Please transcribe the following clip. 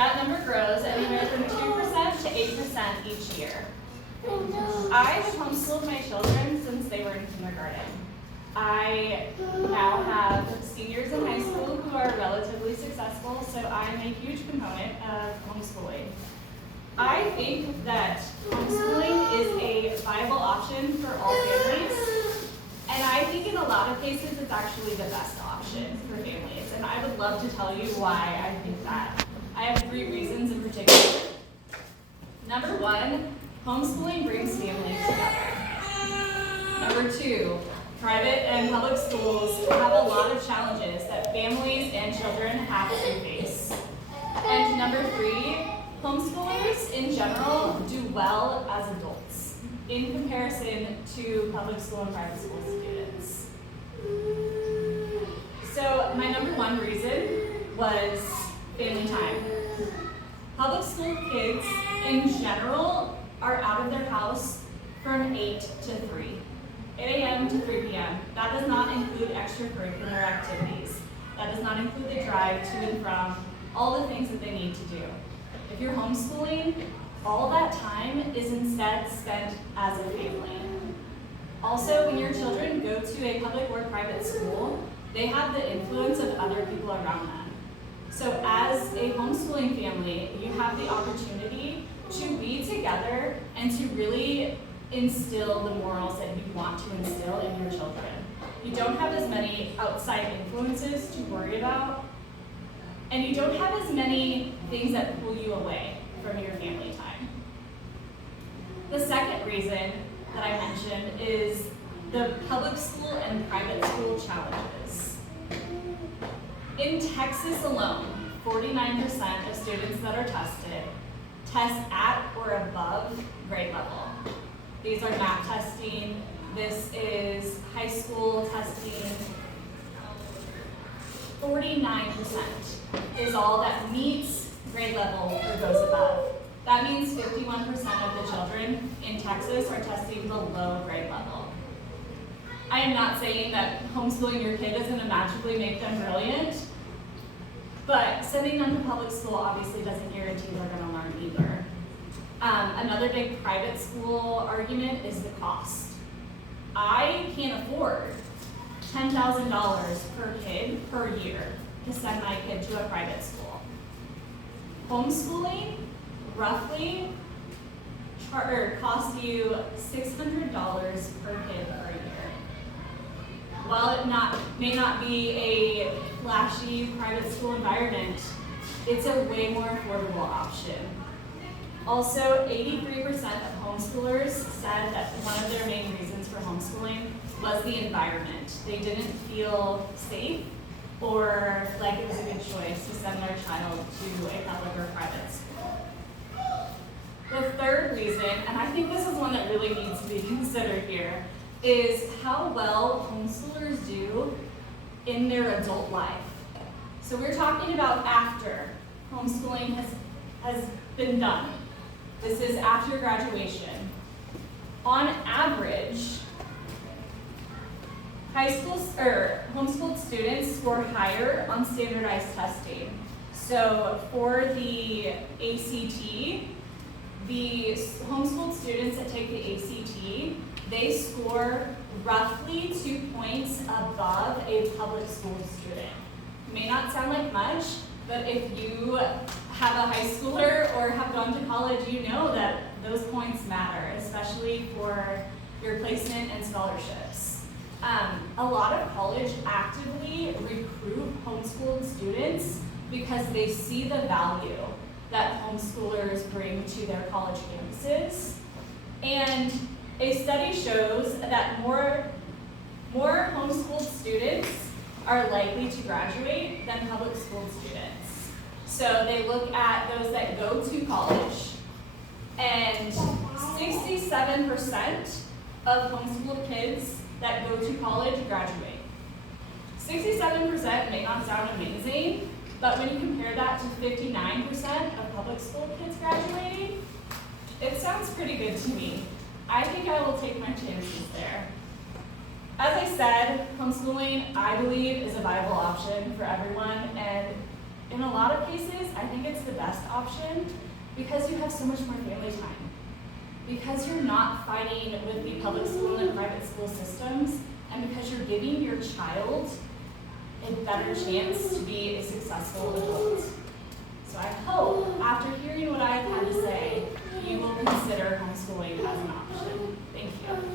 That number grows anywhere from 2% to 8% each year. I have homeschooled my children since they were in kindergarten. I now have seniors in high school who are relatively successful, so I'm a huge component of homeschooling. I think that homeschooling is a viable option for all families, and I think in a lot of cases it's actually the best option for families, and I would love to tell you why I think that. I have 3 reasons in particular. Number 1, homeschooling brings families together. Number 2, private and public schools have a lot of challenges that families and children have to face. And number 3, homeschoolers in general do well as adults in comparison to public school and private school students. So my number 1 reason was family time. Public school kids in general are out of their house from 8 to 3. 8 a.m. to 3 p.m. That does not include extracurricular activities. That does not include the drive to and from, all the things that they need to do. If you're homeschooling, all that time is instead spent as a family. Also, when your children go to a public or private school, they have the influence of other people around them. So as a homeschooling family, you have the opportunity to be together and to really instill the morals that you want to instill in your children. You don't have as many outside influences to worry about, and you don't have as many things that pull you away from your family time. The second reason that I mentioned is the public school and private school challenges. In Texas alone, 49% of students that are tested test at or above grade level. These are math testing. This is high school testing. 49% is all that meets grade level or goes above. That means 51% of the children in Texas are testing below grade level. I am not saying that homeschooling your kid is going to magically make them brilliant, but sending them to public school obviously doesn't guarantee they're going to learn either. Another big private school argument is the cost. I can't afford $10,000 per kid per year to send my kid to a private school. Homeschooling roughly costs you $600 per kid per year. While it may not be a flashy private school environment, it's a way more affordable option. Also, 83% of homeschoolers said that one of their main reasons for homeschooling was the environment. They didn't feel safe or like it was a good choice to send their child to a public or private school. The third reason, and I think this is one that really needs to be considered here, is how well homeschoolers do in their adult life. So we're talking about after homeschooling has been done. This is after graduation. On average, homeschooled students score higher on standardized testing. So for the ACT, the homeschooled students that take the ACT, they score roughly 2 points above a public school student. May not sound like much, but if you have a high schooler or have gone to college, you know that those points matter, especially for your placement and scholarships. A lot of colleges actively recruit homeschooled students because they see the value that homeschoolers bring to their college campuses. And a study shows that more homeschooled students are likely to graduate than public school students. So they look at those that go to college, and 67% of homeschooled kids that go to college graduate. 67% may not sound amazing, but when you compare that to 59% of public school kids graduating, it sounds pretty good to me. I think I will take my chances there. As I said, homeschooling, I believe, is a viable option for everyone, and In a lot of cases, I think it's the best option because you have so much more family time. Because you're not fighting with the public school and private school systems, and because you're giving your child a better chance to be a successful adult. So I hope, after hearing what I've had to say, you will consider homeschooling as an option. Thank you.